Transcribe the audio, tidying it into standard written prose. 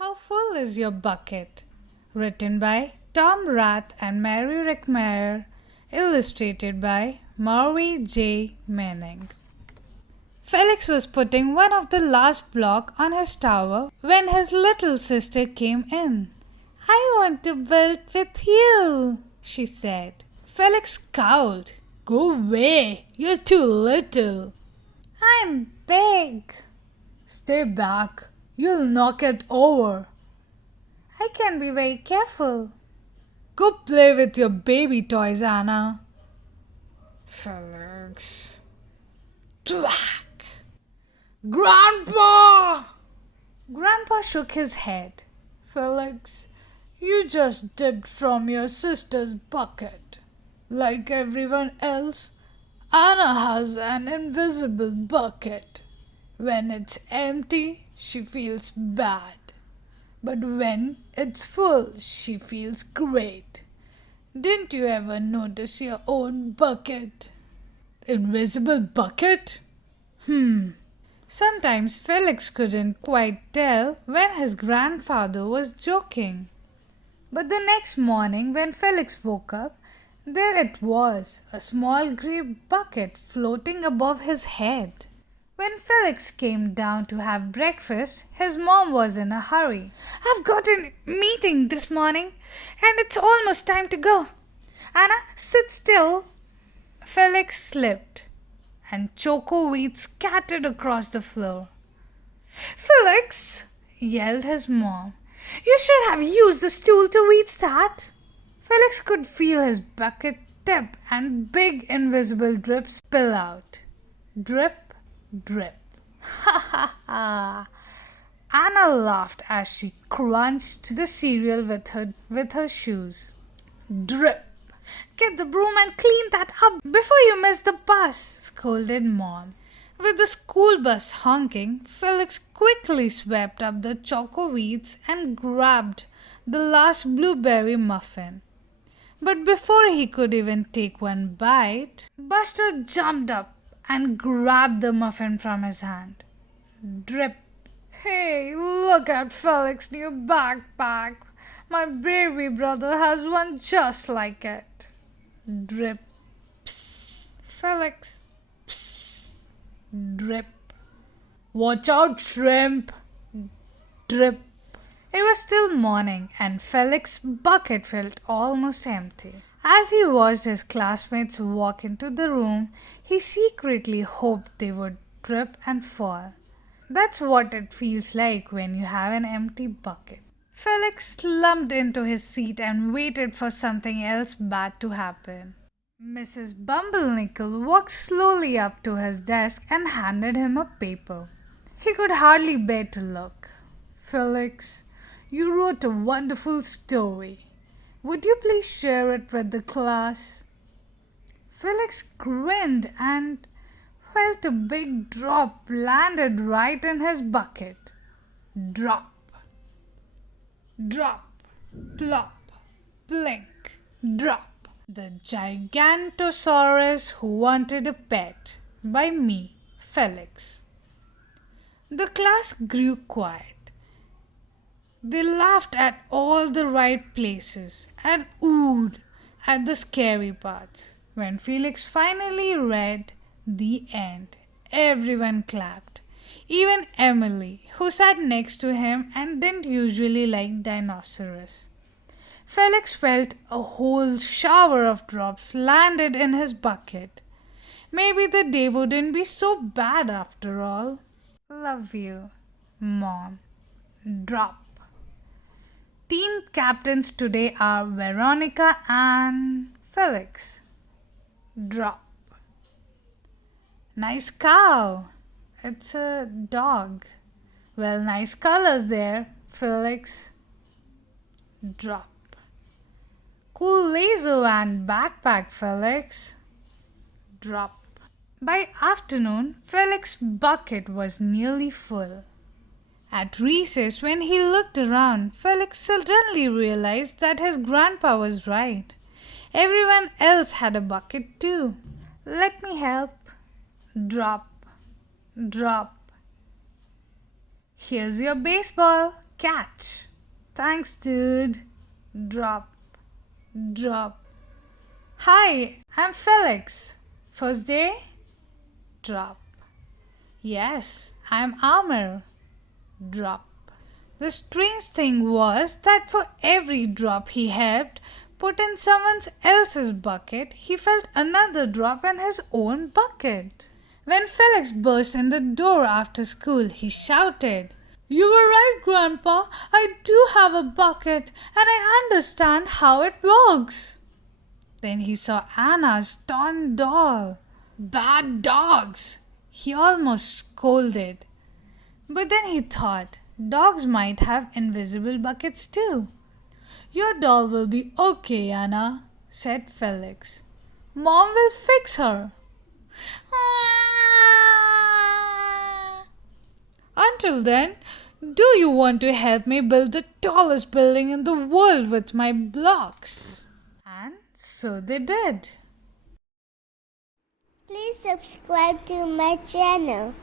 How full is your bucket? Written by Tom Rath and Mary Reckmeyer. Illustrated by Maurie J. Manning. Felix was putting one of the last blocks on his tower when his little sister came in. "I want to build with you," she said. Felix scowled. "Go away, you're too little." "I'm big." "Stay back, you'll knock it over." "I can be very careful." "Go play with your baby toys, Anna." "Felix." Thwack! "Grandpa!" Grandpa shook his head. "Felix, you just dipped from your sister's bucket. Like everyone else, Anna has an invisible bucket. When it's empty, she feels bad. But when it's full, she feels great. Didn't you ever notice your own bucket?" "Invisible bucket?" Sometimes Felix couldn't quite tell when his grandfather was joking. But the next morning when Felix woke up, there it was, a small grey bucket floating above his head. When Felix came down to have breakfast, his mom was in a hurry. "I've got a meeting this morning, and it's almost time to go. Anna, sit still." Felix slipped, and choco weeds scattered across the floor. "Felix!" yelled his mom. "You should have used the stool to reach that." Felix could feel his bucket tip and big invisible drip spill out. Drip, drip. "Ha ha ha!" Anna laughed as she crunched the cereal with her shoes. "Drip! Get the broom and clean that up before you miss the bus," scolded Mom. With the school bus honking, Felix quickly swept up the choco weeds and grabbed the last blueberry muffin. But before he could even take one bite, Buster jumped up and grabbed the muffin from his hand. Drip. "Hey, look at Felix's new backpack. My baby brother has one just like it." Drip. Psst. "Felix." Psst. Drip. "Watch out, shrimp." Drip. It was still morning, and Felix's bucket felt almost empty. As he watched his classmates walk into the room, he secretly hoped they would trip and fall. That's what it feels like when you have an empty bucket. Felix slumped into his seat and waited for something else bad to happen. Mrs. Bumblenickel walked slowly up to his desk and handed him a paper. He could hardly bear to look. "Felix, you wrote a wonderful story. Would you please share it with the class?" Felix grinned and felt a big drop landed right in his bucket. Drop. Drop. Plop. Blink. Drop. The Gigantosaurus Who Wanted a Pet by me, Felix. The class grew quiet. They laughed at all the right places and oohed at the scary parts. When Felix finally read the end, everyone clapped. Even Emily, who sat next to him and didn't usually like dinosaurs. Felix felt a whole shower of drops landed in his bucket. Maybe the day wouldn't be so bad after all. Love you, Mom. Drop. Team captains today are Veronica and Felix. Drop. Nice cow. It's a dog. Well, nice colors there, Felix. Drop. Cool lasso and backpack, Felix. Drop. By afternoon, Felix's bucket was nearly full. At recess, when he looked around, Felix suddenly realized that his grandpa was right. Everyone else had a bucket too. "Let me help." Drop. Drop. "Here's your baseball. Catch. Thanks, dude. Drop. Drop. Hi, I'm Felix. First day? Drop. Yes, I'm Amir. Drop. The strange thing was that for every drop he helped put in someone else's bucket, he felt another drop in his own bucket. When Felix burst in the door after school, he shouted, "You were right, Grandpa. I do have a bucket and I understand how it works." Then he saw Anna's torn doll. "Bad dogs!" he almost scolded. But then he thought, dogs might have invisible buckets too. "Your doll will be okay, Anna," said Felix. "Mom will fix her." "Until then, do you want to help me build the tallest building in the world with my blocks?" And so they did. Please subscribe to my channel.